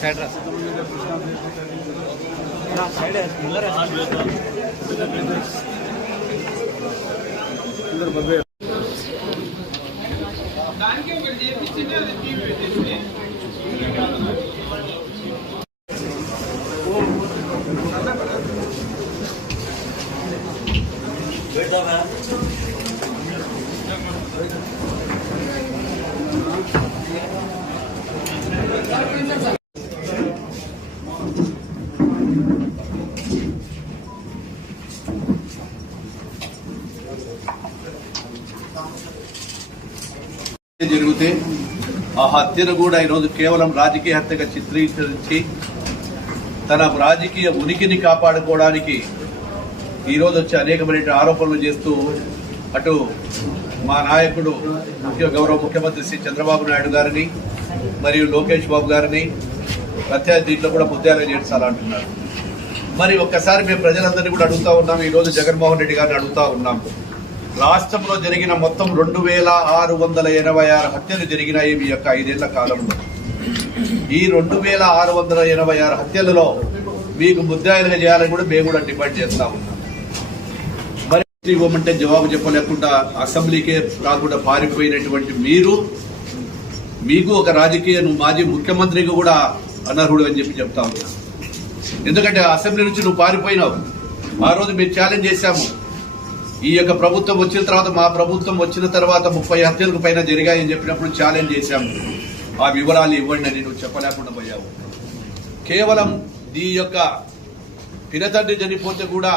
side side हाँ, है अंदर बबे दान के ऊपर ये पीछे में रखी हुई है इसमें बैठा है జరిగితే ఆ హత్యను కూడా ఈరోజు కేవలం రాజకీయ హత్యగా చిత్రీకరించి తన రాజకీయ ఉనికిని కాపాడుకోవడానికి ఈరోజు వచ్చి అనేకమైన ఆరోపణలు చేస్తూ అటు మా నాయకుడు ముఖ్య గౌరవ ముఖ్యమంత్రి శ్రీ చంద్రబాబు నాయుడు గారిని మరియు లోకేష్ బాబు గారిని ప్రత్యేక దీంట్లో కూడా ముద్యాలు చేర్చాలంటున్నారు మరి ఒక్కసారి మేము ప్రజలందరినీ కూడా అడుగుతా ఉన్నాం ఈరోజు జగన్మోహన్ రెడ్డి గారిని అడుగుతా ఉన్నాం రాష్ట్రంలో జరిగిన మొత్తం రెండు వేల ఆరు వందల ఎనభై ఆరు హత్యలు జరిగినాయి మీ యొక్క ఐదేళ్ల కాలంలో ఈ రెండు వేల ఆరు వందల ఎనభై ఆరు హత్యలలో మీకు ముద్దాయిలుగా చేయాలని కూడా మేము కూడా డిమాండ్ చేస్తా ఉన్నాం మరి ఇవ్వమంటే జవాబు చెప్పలేకుండా అసెంబ్లీకే రాకుండా పారిపోయినటువంటి మీరు మీకు ఒక రాజకీయ మాజీ ముఖ్యమంత్రికి కూడా అనర్హుడు అని చెప్పి చెప్తా ఉన్నాను ఎందుకంటే అసెంబ్లీ నుంచి నువ్వు పారిపోయినావు ఆ రోజు మేము ఛాలెంజ్ చేశాము ఈ యొక్క ప్రభుత్వం వచ్చిన తర్వాత మా ప్రభుత్వం వచ్చిన తర్వాత ముప్పై హత్యలకు పైన జరిగాయని చెప్పినప్పుడు ఛాలెంజ్ చేశాము ఆ వివరాలు ఇవ్వండి అని నువ్వు చెప్పలేకుండా పోయావు కేవలం ఈ యొక్క పినతండ్రి చనిపోతే కూడా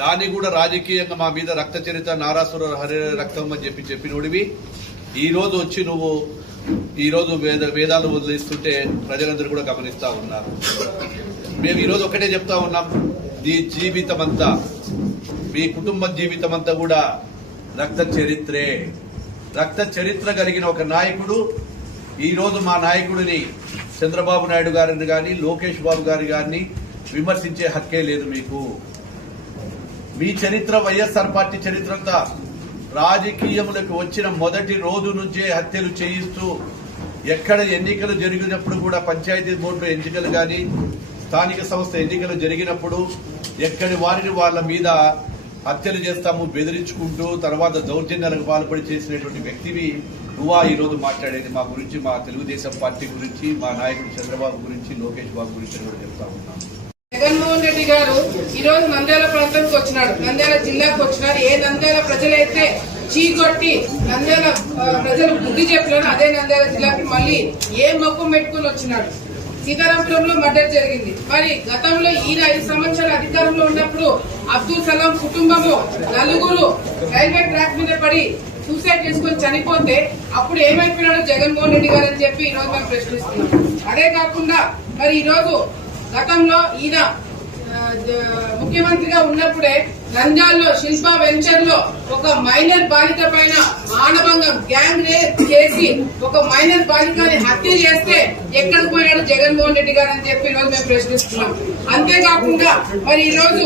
దాన్ని కూడా రాజకీయంగా మా మీద రక్త చరిత్ర నారాసుర హరి రక్తం అని చెప్పి చెప్పినోడివి ఈరోజు వచ్చి నువ్వు ఈరోజు వేద వేదాలు వదిలిస్తుంటే ప్రజలందరూ కూడా గమనిస్తూ ఉన్నారు మేము ఈరోజు ఒకటే చెప్తా ఉన్నాం మీ జీవితం అంతా మీ కుటుంబ జీవితం అంతా కూడా రక్త చరిత్రే రక్త చరిత్ర కలిగిన ఒక నాయకుడు ఈరోజు మా నాయకుడిని చంద్రబాబు నాయుడు గారిని కానీ లోకేష్ బాబు గారి గారిని విమర్శించే హక్కే లేదు మీకు మీ చరిత్ర వైఎస్ఆర్ పార్టీ చరిత్ర అంతా రాజకీయములకు వచ్చిన మొదటి రోజు నుంచే హత్యలు చేయిస్తూ ఎక్కడ ఎన్నికలు జరిగినప్పుడు కూడా పంచాయతీ బోర్డులో ఎంపికలు కానీ స్థానిక సంస్థ ఎన్నికలు జరిగినప్పుడు ఎక్కడి వారిని వాళ్ళ మీద హత్యలు చేస్తాము బెదిరించుకుంటూ తర్వాత దౌర్జన్యాలకు పాల్పడి చేసినటువంటి వ్యక్తివి నువ్వా ఈరోజు మాట్లాడేది మా గురించి మా తెలుగుదేశం పార్టీ గురించి మా నాయకుడు చంద్రబాబు గురించి లోకేష్ బాబు గురించి కూడా చెప్తా ఉన్నాను జగన్మోహన్ రెడ్డి గారు ఈ రోజు నంద్యాల ప్రాంతానికి వచ్చినాడు నంద్యాల జిల్లాకు వచ్చినారు ఏ నంద్యాల ప్రజలైతే చీకొట్టి నంద్యాల ప్రజలు బుద్ధి చెప్పినారో అదే నంద్యాల జిల్లాకి మళ్ళీ ఏ మొక్కు పెట్టుకుని వచ్చినాడు సీతారాంపురంలో మర్డర్ జరిగింది మరి గతంలో ఈయన ఐదు సంవత్సరాల అధికారంలో ఉన్నప్పుడు అబ్దుల్ సలాం కుటుంబము నలుగురు రైల్వే ట్రాక్ మీద పడి సూసైడ్ చేసుకుని చనిపోతే అప్పుడు ఏమైపోయినాడు జగన్మోహన్ రెడ్డి గారు అని చెప్పి ఈ రోజు మనం ప్రశ్నిస్తున్నాం అదే కాకుండా మరి ఈ రోజు గతంలో ఈయన ముఖ్యమంత్రిగా ఉన్నప్పుడే నంద్యాలలో శిల్ప వెంచర్ లో ఒక మైనర్ బాలిక పైన మానభంగం గ్యాంగ్ రేప్ చేసి ఒక మైనర్ బాలికని హత్య చేస్తే ఎక్కడ పోయాడు జగన్మోహన్ రెడ్డి గారు అని చెప్పి ఈరోజు మేము ప్రశ్నిస్తున్నాం అంతేకాకుండా మరి ఈ రోజు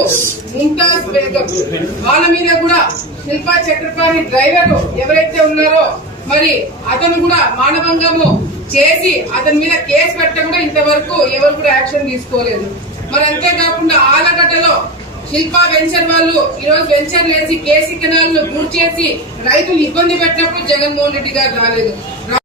ముంతాజ్ వాళ్ళ మీద కూడా శిల్పా చక్రపాణి డ్రైవర్ ఎవరైతే ఉన్నారో మరి అతను కూడా మానభంగము చేసి అతని మీద కేసు పెట్టకుండా ఇంతవరకు ఎవరు కూడా యాక్షన్ తీసుకోలేదు మరి అంతేకాకుండా ఆలగడ్డలో శిల్ప వెంచర్ వాళ్ళు ఈరోజు వెంచర్ లేసి కేసీ కెనాల్ ను పూర్తి చేసి రైతులు ఇబ్బంది పెట్టినప్పుడు జగన్మోహన్ రెడ్డి గారు రాలేదు